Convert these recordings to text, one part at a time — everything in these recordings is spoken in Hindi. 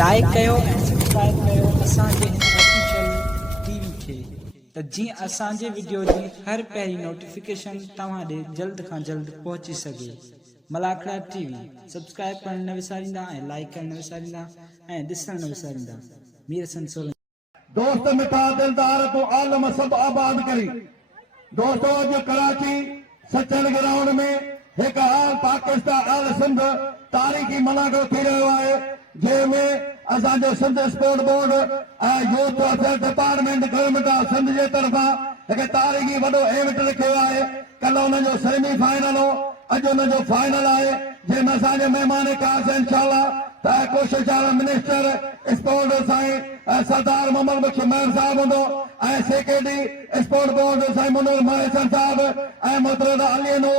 लाइक कयो ऐं सब्सक्राइब कयो असांजे ऑफिशियल टीवी खे त जीअं असांजे वीडियो जी हर पहिरीं नोटिफिकेशन तव्हां ॾे जल्द खां जल्द पहुची सघे। मलाखड़ा टीवी सब्सक्राइब करण न विसारींदा ऐं लाइक करण न विसारींदा ऐं ॾिसण न विसारींदा। मीर हसन सोलंकी। दोस्त मिठा दिलदार तो आलम सब आबाद करी। दोस्तों अॼु कराची सचन ग्राउंड में एक हाल पाकिस्तान आल सिंध तारीख़ी मलाखड़ो थी रहियो आहे, जंहिंमें असांजो सिंध स्पोर्ट बोर्ड ऐं youth affair department government of Sindh जे तरफ़ां हिकु तारीख़ी वॾो इवेंट रखियो आहे। कल्ह हुनजो सेमीफाइनल हो, अॼु हुनजो फाइनल आहे, जंहिंमें असांजे महिमान ख़ास इंशाअल्लाह त कोशिश वारा मिनिस्टर स्पोर्ट साईं सरदार मोहम्मद बख्श मेयर साहब हूंदो ऐं सेक्रेटरी स्पोर्ट बोर्ड साईं मुनूर महसन साहब ऐं मोहतरम अलीनो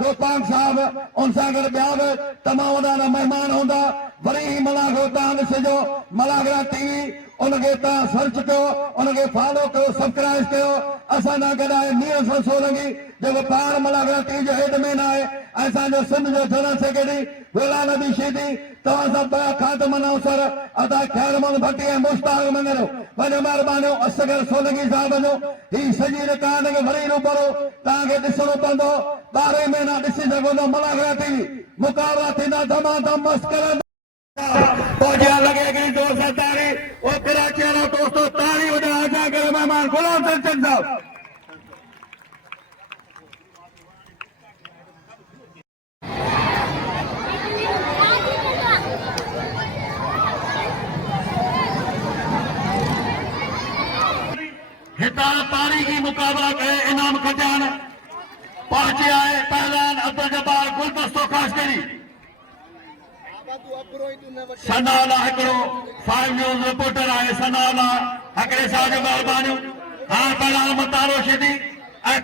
गोपाल साहब उन सां गॾु ॿिया बि तमामु वॾा महिमान हूंदा। वरी ही मलाखड़ो तव्हां ॾिसिजो, मलाखड़ा टीवी उनखे तव्हां सर्च कयो, उनखे फॉलो कयो, सब्सक्राइब कयो। असां सां गॾु आहे मीर हसन सोलंकी जेको पाण मलाखड़ा टीवी जो हेडमैन आहे ऐं असांजो सिंध जो जनरल सेक्रेटरी गुलाम नबी शीदी। तव्हां सभु ख़ातम अनाउंसर अदा ख़ैरमल भट्टी ऐं मुश्ताक मंगरो वॾो महिरबानी असगर सोलंकी साहब जो ही सॼी रिकॉर्ड खे वरी रूबरू तव्हांखे ॾिसणो पवंदो। 12 महीना ॾिसी सघंदो मलाखड़ा टीवी मुक़ाबला थींदा धमाधम मस्त करंदा। पहुंचा लगे गई दोस्त तारी वो कराची वाला दोस्तों तारी वजह आजा कर मेहमान गुलाम सज्जन साहब। हिता तारीखी मुकाबला के इनाम खजान पहुंचे आए पहलवान अब्दुल जब्बार गुलदस्तो काश्मीरी सनाला हिकिड़ो 5 न्यूज़ रिपोर्टर आहे। सनाला हिकिड़े साल जो महिरबानियूं हाणे पहलवान मतारो शीदी ऐं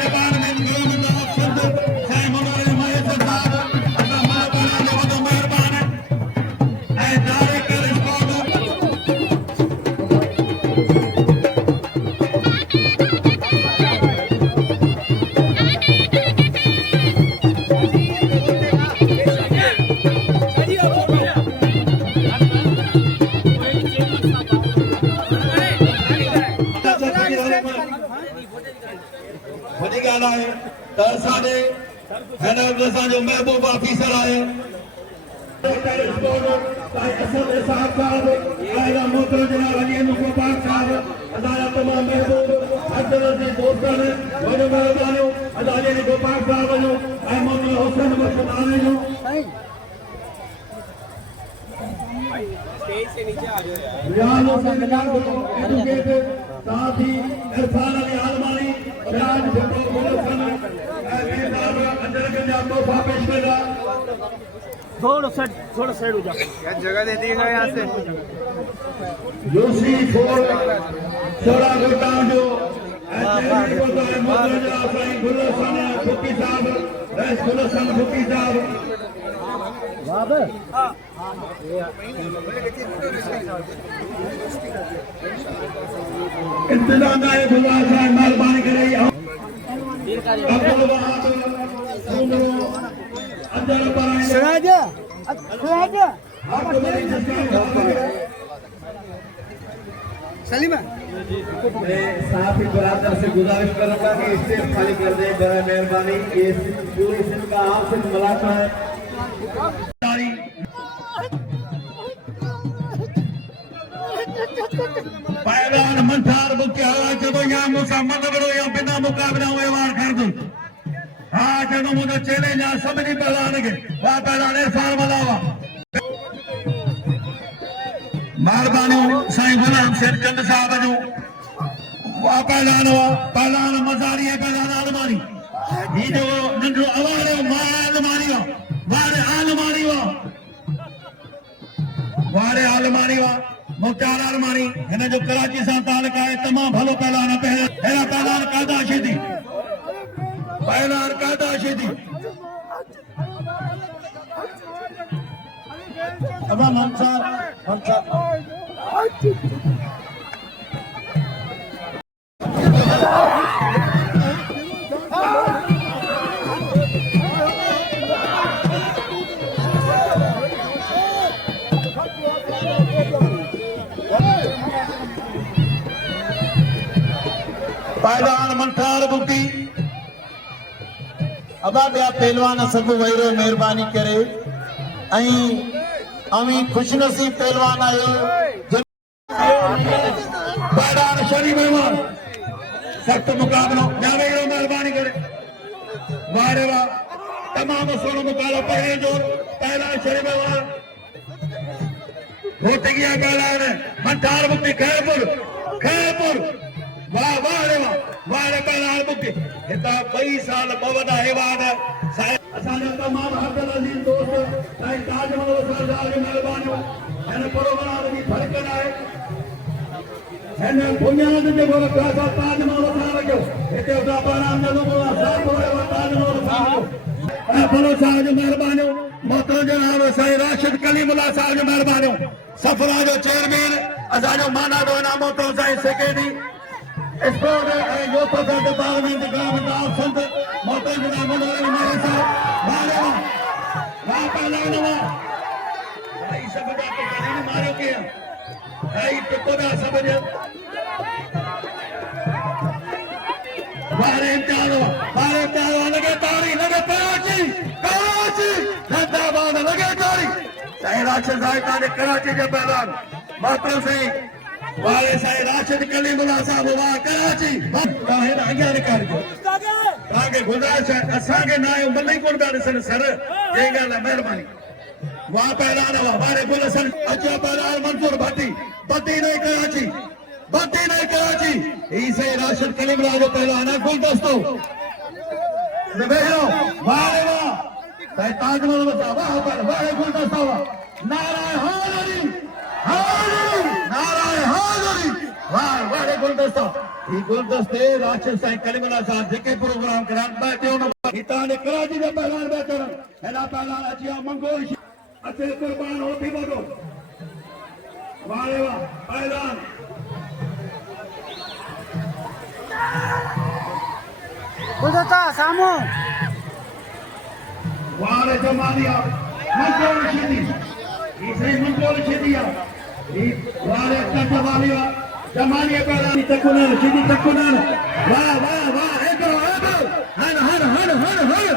department government of Sindh Sain Manohar Mahesh sahab असां महापाणा जो वॾो महिरबान ऐं डायरेक्टर स्पोर्ट वॾी ॻाल्हि आहे त असांजे हिन वक़्तु असांजो महबूब ऑफिसर आहे मोहतरम जनाब अली मुस्तफ़ा साहब असांजा तमामु महबूब अब्दुल दोस्तनि वॾो महिरबानियूं अली गोपाल साहब जो ऐं मोहतरम हुसैन मशदाने जो एजुकेटेड साथ ही इरफान अली आलमानी राज थोड़ा साइड हो जा यार, जगह दे दिएगा यहाँ से। यूसी फोर सोलह गोटाम जो फुकी साहब फुकी साहब इंतजाम मेहरबानी करे सलीमा साहब बराबर से गुजारिश करूंगा कि स्टेज खाली कर दें बड़ा मेहरबानी। ये पूरी सिंध का आपसे मुलाकात है। पहलवान मंठार बुके हवा जब यहाँ मुसा मगबरो या बिना मुकाबला व्यवहार कर दूं। हाँ जब मुझे चैलेंज आ सबनी पहलवान के वहाँ पहलवान इरफान मलावा मेहरबानी साईं गुलाम शेर चंद साहब जो वहाँ पहलवान मज़ारी है पहलवान आलमानी ये जो नंढो अवार्ड है वारे आलमानी वा मुख्तार आलमानी हिन जो कराची सां तालुक आहे। तमामु भलो पहलवान पहिरियां पहलवान कादा शीदी तमामु हमसार पहलवान मंठार बुकी अबा ॿिया पहलवान सभु वहिरो महिरबानी करे ऐं अवी खुशनसीब पहलवान आयो पहलवान शरीफ रहमान सख्त मुकाबलो ॿिया वहिरो महिरबानी करे वाह रे वाह तमामु सुहिणो मुकाबलो पहिरें जो पहलवान शरीफ रहमान रोटी पहलवान मंठार बुकी खैरपुर वाह रे पहलवान बुकी हितां 2 साल वॾा अवार्ड असांजा तमामु हक़ल अज़ीज़ दोस्त साईं ताजमहल सरदार जी महिरबानियूं हिन प्रोग्राम जी धड़कन आहे। हिन बुनियाद जेको रखियो आहे ताजमहल साहब जो हिते उतां प्रोग्राम जो ताजमहल साहब ऐं भलो साहब जो महिरबानियूं मोहतरम जनाब साईं राशिद कलीमुल्लाह साहब जो महिरबानियूं सफरा जो चेयरमैन असांजो माना दो इनाम मोहतरम Sain secretary sport youth department government of Sindh मोहतरम जनाब मनोहर महेश साहब वाह पहलवान वाह भाई सब जा के कहीं मारो के भाई टुको दा सब जे बारे इम्तिहान लगे तारी लगे कराची हैदराबाद लगे तारी साईं राशिद साहब कराची के पहलवान मोहतरम साईं वाले साईं राशिद कलीमुल्लाह साहब वाह कराची ताहिर आगे निकाल के ताके गुजारिश है असांखे ना आयो मल्ही कोन पिया ॾिसनि सर ये ॻाल्हि आहे महिरबानी वाह पहलवान वाह वारे गुल सन अचो पहलवान मंसूर भट्टी नहीं कराची ई साईं राशिद कलीमुल्लाह जो पहलवान है गुलदस्तो बेहो वाह रे वाह साईं ताजमहल साहब वाह गुलदस्तो वाह नारायण हाज़री वाह गुलदस्तो गुलदस्ते राशिद साईं कलीमुल्लाह साहब जेके प्रोग्राम करान बैठे उन हितां ने कराची दे पहलवान बैठे हेला पहलवान अचिया मंगो अचे कुर्बान होती बडो वारे वाह पहलवान बुझता सामो वारे जमानिया मंगो शिदी इसे मंगो शिदिया वारे तटवालिया जमानिया पहलवान तकुनन शिदी तकुनन वाह वाह वाह एको हन हन हन हन हन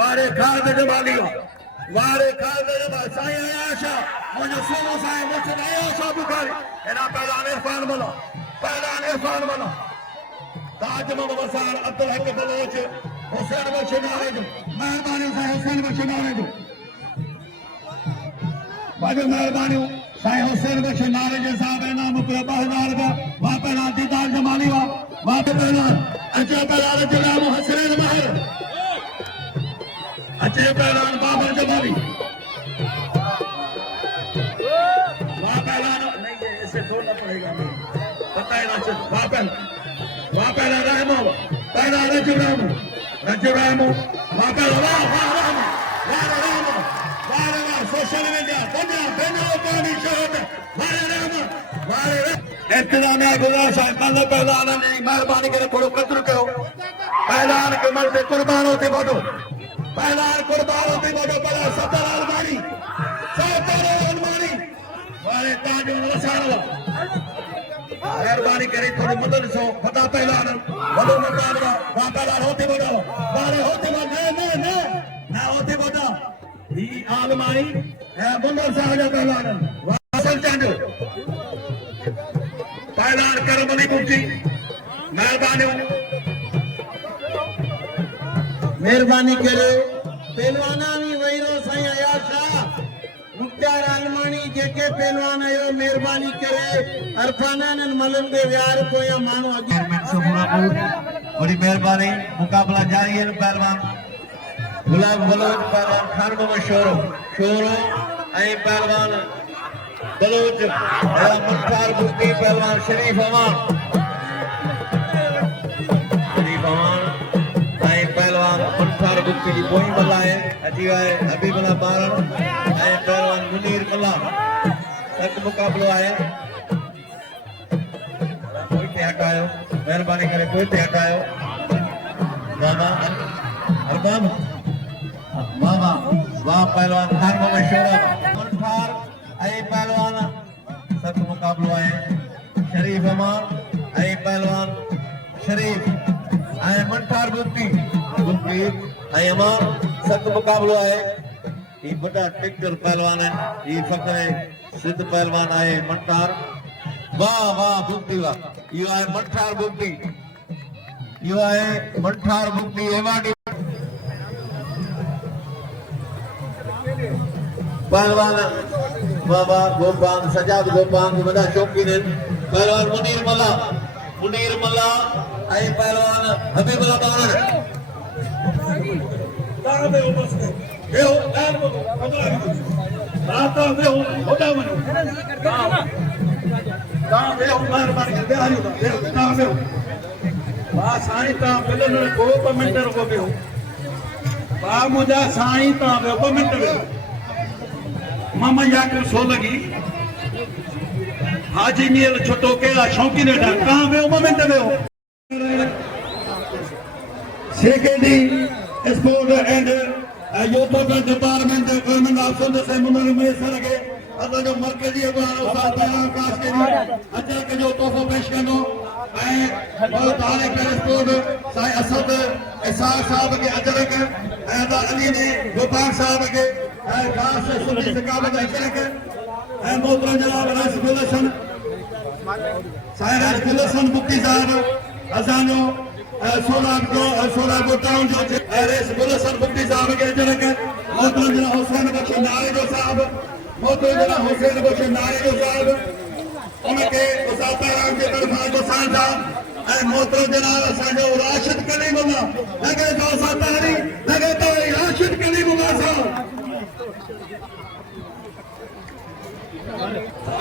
वारे खाद जमानिया वारे खाद जमा साईं आशा मुझे सोनो साईं मुझे आशा बुखारी एना पहलवान इरफान बनो ताज मोहम्मद वसार अब्दुल हक बलोच हुसैन बशनारे जो मेहरबानी साईं हुसैन बशनारे जो बाजू मेहरबानी साईं हुसैन बशनारे जो साहब नाम पे 2000 का वहां पे दीदार जमाली वहां पे पहलवान अचे पहलवान जनाब हसनैन महर अचे पहलवान बाबर जमाली वहां पहलवान नहीं इसे छोड़ना पड़ेगा पता है ना वहां पहला रहमो पहला रजुरामो वहां पहला वाह सोशल मीडिया दुनिया पानी शहर इंतजामिया गुजरा साहब मतलब पहलवान ने मेहरबानी करे थोड़ो कदर करो पहलवान के मर से कुर्बान होते बढ़ो पहलवान कुर्बान होते बढ़ो पहला सत्तर अलमारी वाले ताज वसाला मेहरबानी करे थोड़ी मदद सो पता पहलवान वडो मुकाबला वहां पहलवान होते बड़ा वाले होते बड़ा ना होते बड़ा ही आलमाई है मुंदर साहब पहलवान वासल चंद पहलवान करमनी मुफ्ती मेहरबानी करे पहलवाना भी वहीरो साईं अयाज शाह मुख्तार आलमानी जेके पहलवान आयो मेहरबानी करे अरफानन मलन दे व्यार को या मानो बड़ी मेहरबानी मुकाबला जारी है पहलवान गुलाब बलोच पहलवान खान मोहम्मद शोरो ऐं पहलवान बलोच मुख्तार मुफ्ती पहलवान शरीफ अमान ऐं पहलवान मुख्तार मुफ्ती जी पोई बल्ला है अची है हबीबुल्लाह बारन ऐं पहलवान मुनीर मुल्ला तक मुकाबलो है कोई ते हटायो मेहरबानी करे कोई ते हटायो मामा अरबाब मामा वाह पहलवान खान मोहम्मद शोरा मुख्तार ऐं पहलवान तक मुकाबलो है शरीफ अमान ऐं पहलवान शरीफ ऐं मुख्तार मुफ्ती ऐं अमान सख्त मुकाबलो है ये बड़ा टिकटल पहलवान है ये फकर सिद्ध पहलवान आए मंठार वाह वाह मुफ्ती वाह यो आए मंठार मुफ्ती यो आए मंठार मुफ्ती एवाडी पहलवान बाबा गोपाल सजाद गोपाल बड़ा शौकीन है पहलवान मुनीर मल्ला ऐं पहलवान हबीबुल्लाह बारन मामा याकर सो लगी हाजी मीर छोटो केला शौकीन है कहां वे मोमेंट में सेकेंडी sport and youth department government of से मुनर में सके अदा जो मरकजी उस्ताद बयान काश के अच्छा के जो तोहफो पेश कनो ऐं बहुत आले के स्पोर्ट साईं असद इसाक साहब के अजर के ऐं अली ने गोपाल साहब के ऐं खास सुनी सकावत अजर के ऐं मोहतरम जनाब रईस गुलशन साईं रईस गुलशन मुफ्ती साहब असांजो सोलापुर टाउन जो रईस गुलशन मुफ्ती साहब के अजर के मोहतरम जनाब हुसैन बख्श नारे जो साहब मोहतरम जनाब हुसैन बख्श नारे जो साहब उनके उस्ताद पैराम के तरफा जो साझा ऐं मोहतरम जनाब असांजो राशिद कलीमुल्लाह लगे तो सातारी लगे तो राशिद कलीमुल्लाह साहब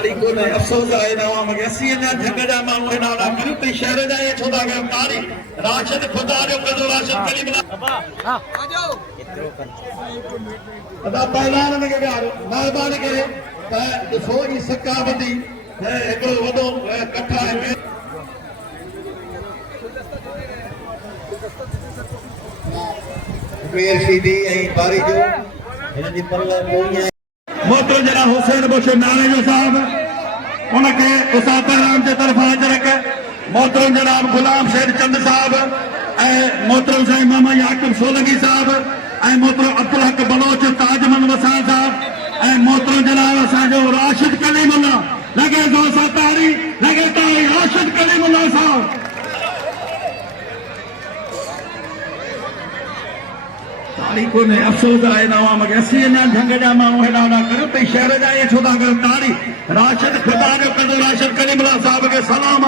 तारीख ने अफसोस आए ना मगे असी ना जंग जा मानू ना ना करू ते शहर जा ये छोदा के तारी राशिद खुदा जो कदो राशिद कली बना अदा पहलान ने के यार मेहरबानी करे दसो ई सकावती एकड़ो वडो कट्ठा है मेर सीधी ए बारी जो इन दी पल्ला कोई है मोतो जरा हुसैन बशर नाले जो साहब उनके उसात राम के तरफ हाजिर रखे मोहतरम जनाब गुलाम शेर चंद साहब मोहतरम साईं मामा याकूब सोलंकी साहब मोहतरम अब्दुल हक बलोच ताजमन वसान साहब मोहतरम जनाब असांजो राशिद कलीमुल्ला लगे दो तारी लगे तारी राशिद कलीमुल्ला साहब तारीख ने अफसोस आए ना मगे असी ना ढंग जा मानू हेडा ना करो ते शहर जा ये छोदा कर तारी राशिद खुदा जो कदो राशिद कलीमुल्ला साहब के सलाम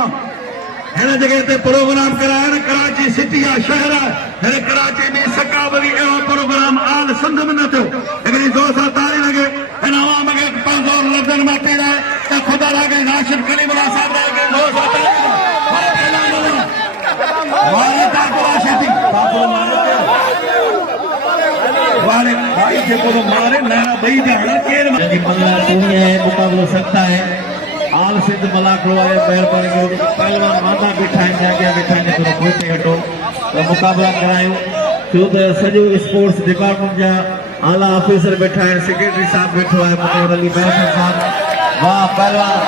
हिन जगह ते प्रोग्राम कराया न कराची सिटी आ शहर है कराची में सकावरी एवं प्रोग्राम आल सिंध में न थियो एकरी दो सा तारी लगे हिन आवाम के पंजो लफ्जन में तेरा ते खुदा लागे राशिद कलीमुल्ला साहब के दो सा तारी वाले ता राशिदी बाबू वाले भाई जे को मारे ना बई जाना केर यदि मल्ला दुनिया है मुकाबला सकता है आल सिंध मलाकड़ो आए मेहरबानी करो पहलवान माता बिठाएंगे आगे बिठाएंगे थोड़ा पोते हटो तो मुकाबला करायो छो त सजो स्पोर्ट्स डिपार्टमेंट जा आला ऑफिसर बैठा है सेक्रेटरी साहब बैठो है मनोहर अली बैठा साहब वाह पहलवान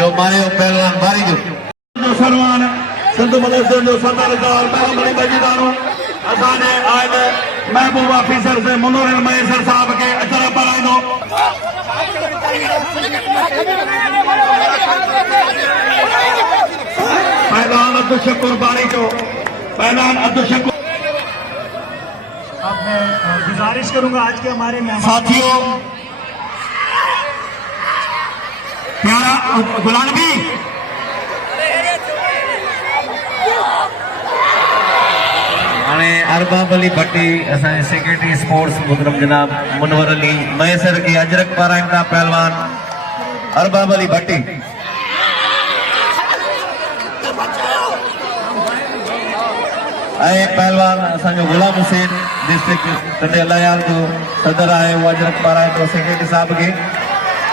यो मारियो पहलवान मारी जो सरवान सिंध मलेशिया जो सदर और मेहरबानी बजीदारो असाने आए महबूब ऑफिसर से मनोहर महेश्वर साहब के अचर पढ़ाई पहलवान अब्दुल शकूर बारी जो पहलवान अब्दुल शकूर अब मैं गुजारिश करूंगा आज के हमारे मेहमान साथियों प्यारा गुलाम भी अरबाब अली भट्टी असांजे सेक्रेटरी स्पोर्ट्स मुहतरम जनाब मुनवर अली मैसर की अजरक पाराइम था पहलवान अरबाब अली भट्टी पहलवान असांजो गुलाम हुसैन डिस्ट्रिक्ट टंडे लयाल जो सदर है वो अजरक पाराए तो सेक्रेटरी साहब के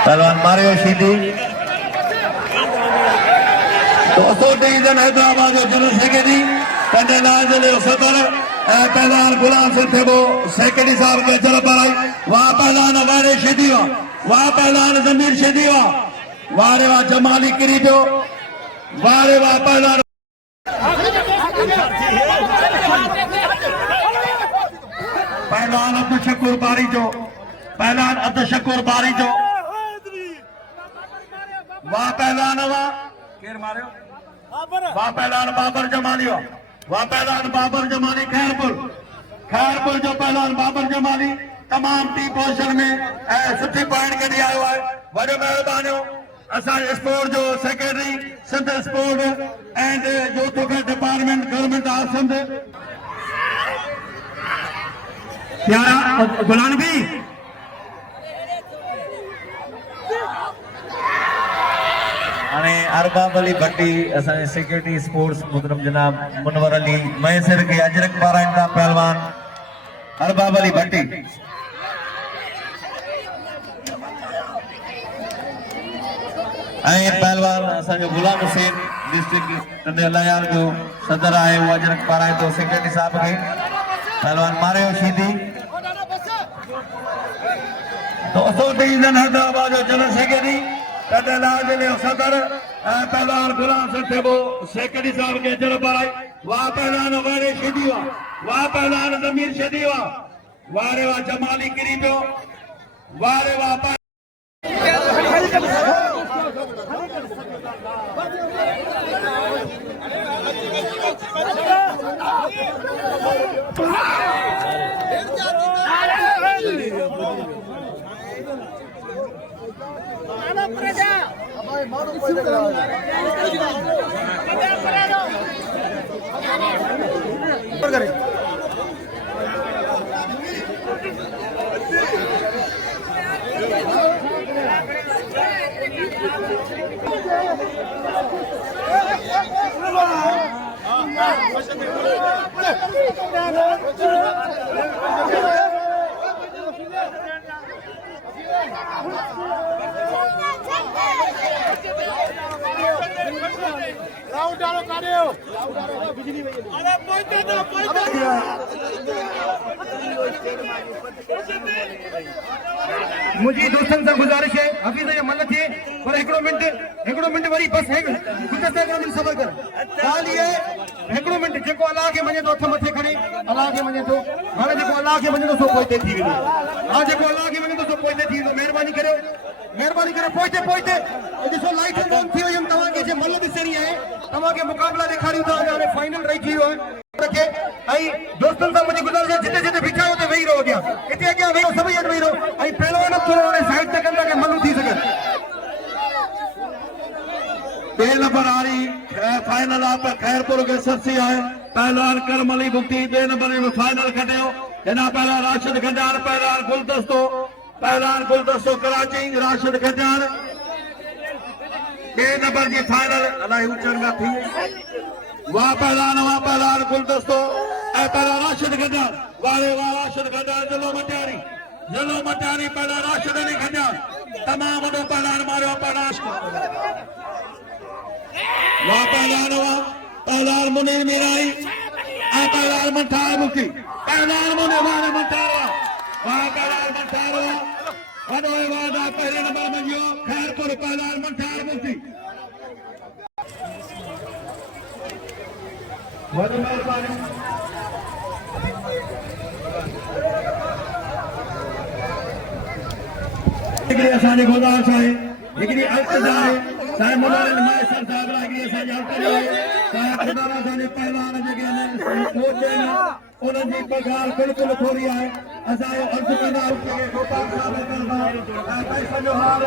पहलवान मारियो शीदी दोस्तों डिवीजन हैदराबाद जो जनरल सेक्रेटरी टंडे लयाल जिले सदर पहलवान गुलाम सिंह थे वो सेक्रेटरी साहब के अचर पढ़ाई वहाँ पहलवान अगाड़े शेदीवा वहाँ पहलवान जमीर शेदीवा वारे वाह जमाली किरी जो वारे वाह पहलवान पहलवान अब्दुल शकूर बारी जो पहलवान अब्दुल शकूर बारी जो वाह पहलवान वाह केर मारियो वाह पहलवान बाबर जमालियो वाह पहलवान बाबर जमाली खैरपुर जो पहलवान बाबर जमाली तमाम टी पोजिशन में सुठी पॉइंट के लिए आयो है वॾो महिरबानी असां स्पोर्ट जो secretary Sindh sport and youth department government of Sindh प्यारा गुलाम भी अरबाब अली भट्टी असांजे सेक्रेटरी स्पोर्ट्स मुहतरम जनाब मुनवर अली मैसर के अजरक पाराइम था पहलवान अरबाब अली भट्टी पहलवान असांजो गुलाम हुसैन डिस्ट्रिक्ट टंडे लयाल जो सदर है वो अजरक पाराए तो सेक्रेटरी साहब के पहलवान मारियो शीदी दोस्तों डिवीजन हैदराबाद जो जनरल सेक्रेटरी टंडे लयाल जिले सदर पहलवान गुलाम सिंह थे वो सेक्रेटरी साहब के अचर पढ़ाई वहाँ पहलवान अगाड़े शेदीवा वहाँ पहलवान जमीर शेदीवा वारे वाह जमाली किरी जो वारे वाह करें मुझे दोस्तन से गुजारिश है हफ़ीज़ ये मन्नत है पर हिकिड़ो मिंट वरी बस है गुलदस्ता का मिंट सबर कर ॻाल्हि ये हिकिड़ो मिंट जेको अलाह खे मञे थो हथ मथे खणी अलाह खे मञे थो हाणे जेको अलाह खे मञे थो सो पोइते थी वेंदो हा जेको अलाह खे मञे थो सो पोइते थी वेंदो महिरबानी करे पोइते ॾिसो लाइट ऑन थी वई तव्हांखे जे मल ॾिसणी आहे तव्हांखे मुक़ाबला ॾेखारियूं था हाणे फाइनल रही थी वियो आहे दोस्तन सां मुंहिंजी गुज़ारिश है जिते जिते बीठा हुते वेही रहो अॻियां हिते अॻियां वेही सभई हटि वेही रहो ऐं पहलवान थोरो हाणे साइड ते कंदा कि मलू थी सघे टे नंबर वारी फाइनल आप खैरपुर के सरसी है पहलवान करम अली मुफ्ती बे नंबर में फाइनल खटियो हिन पहलवान राशिद खंडार पहलवान गुलदस्तो कराची राशिद खंडार बे नंबर की फाइनल अलाई ऊंचा थी वाह पहलवान गुलदस्तो ऐं पहलवान राशिद खंडार वारे वाह राशिद खंडार जलो मटियारी पहलवान राशिद अली खंडार तमाम वॾो पहलवान मारियो वाह पहलवान मुनीर मीराई ऐं पहलवान मंठार मुफ्ती पहलवान मुनीर मंठार वाह पहलवान मंठार वॾो इवाद आहे पहिरें नंबर में जो खैरपुर पहलवान मंठार मुफ्ती वॾी महिरबानी हिकिड़ी असांजी गुज़ारिश आहे हिकिड़ी इल्तिजा आहे साईं मुनारिल माइसर साहिब लाइ हिकिड़ी असांजी इल्तिजा आहे साईं ख़ुदा असांजे पहलवान जेके आहिनि कोच आहिनि उन्हनि जी पघार बिल्कुलु थोरी आहे असांजो अर्ज़ु कंदा आहियूं जेके गोपाल साहिब ऐं पैसनि जो हाल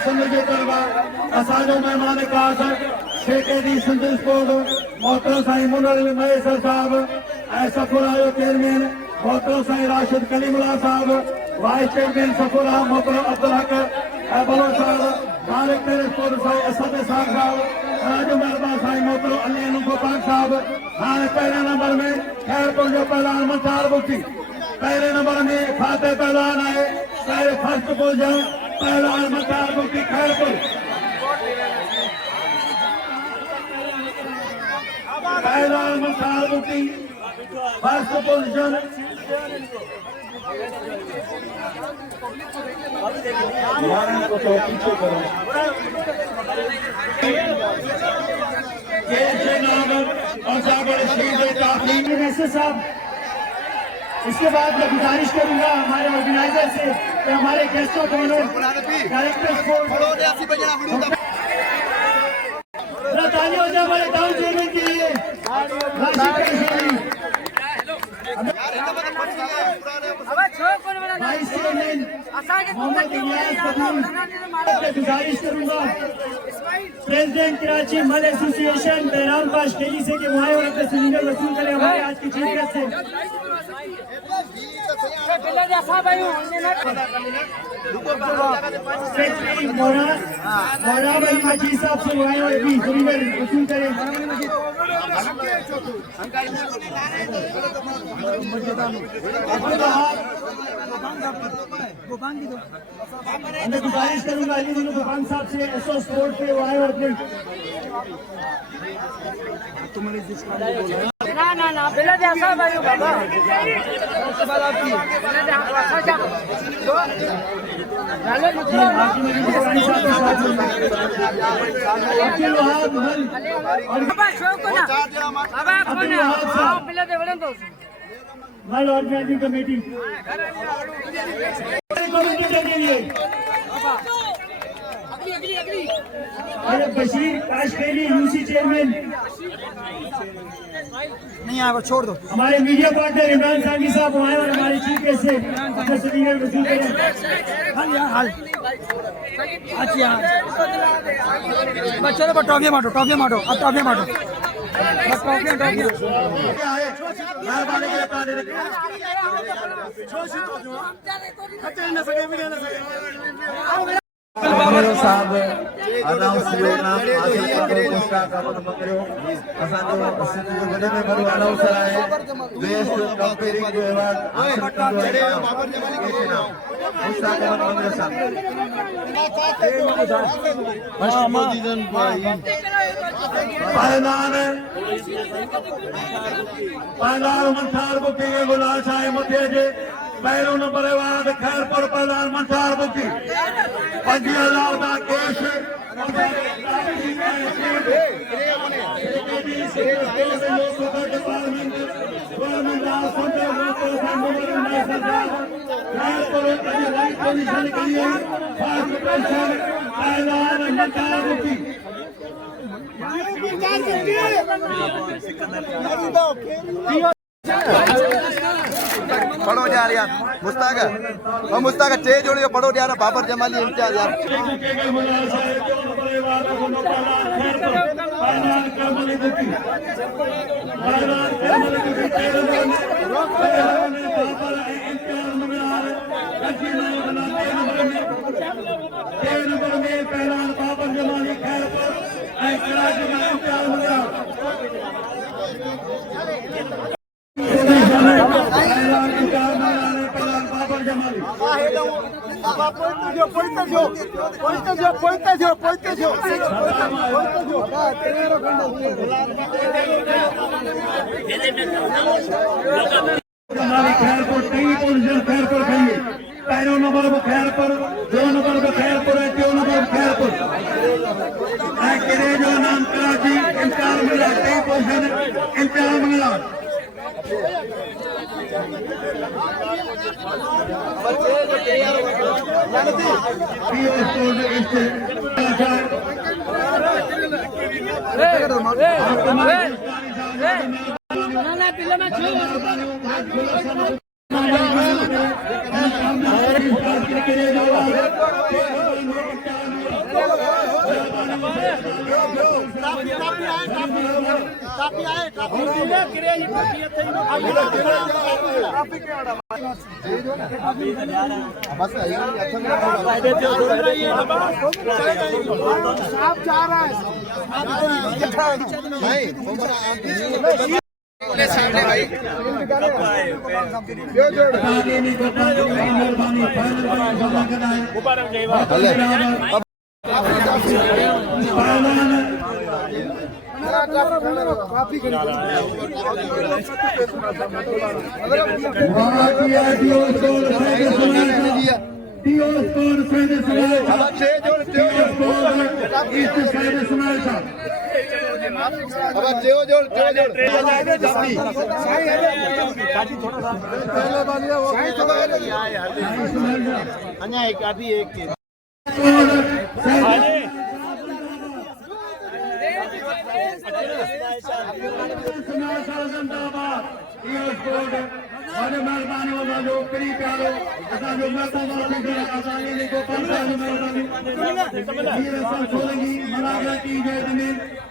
सिंध जो तलबा असांजो महिमान खास सेक्रेटरी सिंध स्पोर्ट मोहतरम साईं मुनल महेश्वर साहब ऐं सफुरा जो चेयरमैन मोहतरम साईं राशिद कलीमुल्लाह साहब वाइस चेयरमैन सफुरा मोहतरम अब्दुल हक ऐं बलोच साहब डायरेक्टर स्पोर्ट साईं असद साहब राजू महिरबान साईं मोहतरम अली गोपाल साहब हाणे पहिरें नंबर में खैरपुर जो पहलवान मंठार मुफ्ती पहले नंबर में फाते पहलवान है पहले फर्स्ट पोजीशन पहलवान मंठार मुफ्ती खैरपुर पहलवान मंठार मुफ्ती फर्स्ट पोजीशन साहब इसके बाद मैं गुजारिश करूंगा हमारे ऑर्गेनाइजर से कि हमारे गेस्टों को डायरेक्टर तालियां हो जाए हमारे टाउन चेयरमैन के लिए वाइस चेयरमैन मोहम्मद इलियास कपूर गुजारिश करूंगा प्रेसिडेंट कराची मल एसोसिएशन बहराम पाश डेली से कि वो आए और अपने सिलेंडर वसूल करें हमारे आज की शिरकत से सेक्रेटरी मोहरा भाई मजीद साहब से वो आए और भी सिलेंडर वसूल करें मैं गुजारिश करूंगा अली गोपाल साहब से एसओ स्पोर्ट पे वो आए और अपने ना पहले जैसा भाई बाबा उसके बाद आपकी माय लॉर्ड मैनेजिंग कमेटी के लिए अरे बशीर काशखेली यूसी चेयरमैन, नहीं आया, छोड़ दो। हमारे मीडिया पार्टनर इमरान सांगी साहब आए और हमारे चीफ गेस्ट से अपने सदीगर वसूल करें। चलो टॉफी मारो, टॉफी मारो, अब टॉफी मारो, टॉफी टॉफी। साहब अनाउंस जो नाम हासिल करो उसका कमन मंगरियो असांजो सिंध जो वॾे में वॾो अनाउंसर आहे बेस्ट कंपेयरिंग जो अवार्ड हासिल कंदो आहे उसका कमन मंगरियो साहब पहलवान मंठार बुकी के गुलाल शाह मुथे जे पहिरों नंबर अवार्ड खैरपुर पहलवान मंठार बुकी 50,000 का कैश पढ़ो यार यार मुस्ताक और मुस्ताक टे जोड़ियो पढ़ो यार बाबर जमाली इम्तियाज यार खैरपुर 3 पोजीशन खैरपुर खाइए पहलो नंबर पर खैरपुर 2 नंबर पर खैरपुर है 3 नंबर खैरपुर जो नाम कराची इम्तिहान मिला 3 पोजीशन इम्तिहान मिला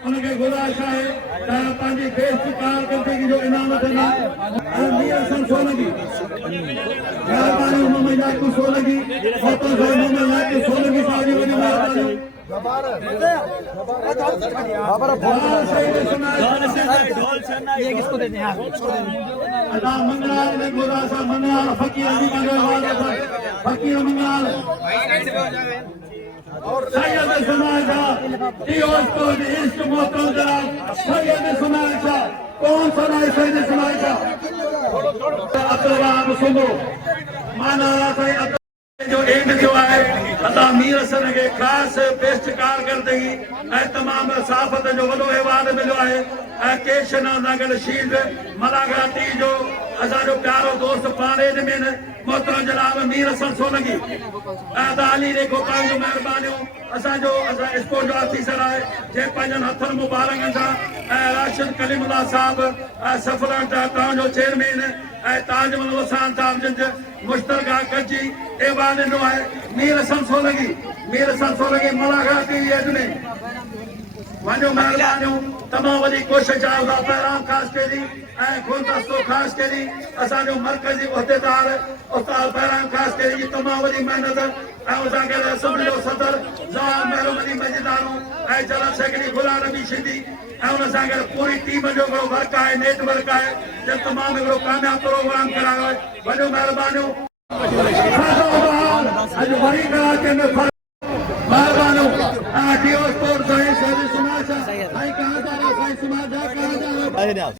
उनके गुजारिश है पंहिंजी बेस्ट कारकर्दगी जो इनाम देना सोलंगी महिरबानी सोलंगी सोलंगी साहब जी वॾी महिरबानी ये किसको देते हैं? अदा मंगलाल ने गोरा सा मंगलाल फकीर अली मंगलाल फकीर मंगलाल सैयद समाजा टीओस्को इश्क मोहतरम जनाब सैयद समाजा कौन सुनाए सैयद समाजा अब्दुल वहाब सुनो माना जो एंड जो है अदा मीर हसन के खास बेस्ट कारकर्दगी तमाम साफ़त जो वॾो अवार्ड मिलो है केशन नगर शील्ड मलाघाटी जो असांजो प्यारो दोस्त पाणेज में मोहतरम जनाब मीर हसन सोलंकी अली ने गोपाल जो महिरबानियूं असांजो स्पोर्ट जो ऑफिसर आहे जे पंहिंजनि हथनि मुबारकनि सां राशिद कलीमुल्लाह साहब सफर टाउन जो चेयरमैन ताजमहल वसान साहब जिन मुश्तरका कची ऐवान ॾिनो आहे मीर हसन सोलंकी मुलाक़ाती में वञो महिरबानियूं तमामु वॾी कोशिशि आहे उहा पहिरां ख़ासि कई गुलदस्तो ख़ासि कई असांजो मरकज़ी उहिदेदार उस्ताद पहिरां ख़ासि कई तमामु वॾी महिनत असांखे असेंबली जो सदर जवान महिरबानी मज़ीदारूं जनरल सेक्रेटरी गुलाम नबी सिंधी उन सां पूरी टीम जो हिकिड़ो वर्क आहे नेटवर्क आहे जो तमामु हिकिड़ो कामयाब प्रोग्राम करायो आहे वॾो महिरबानियूं अॼु वरी कराची में महिरबानियूं डियो स्पोर्ट्स साईं समाज साईं कहां जा रहे साईं समाज जा कहां जा रहे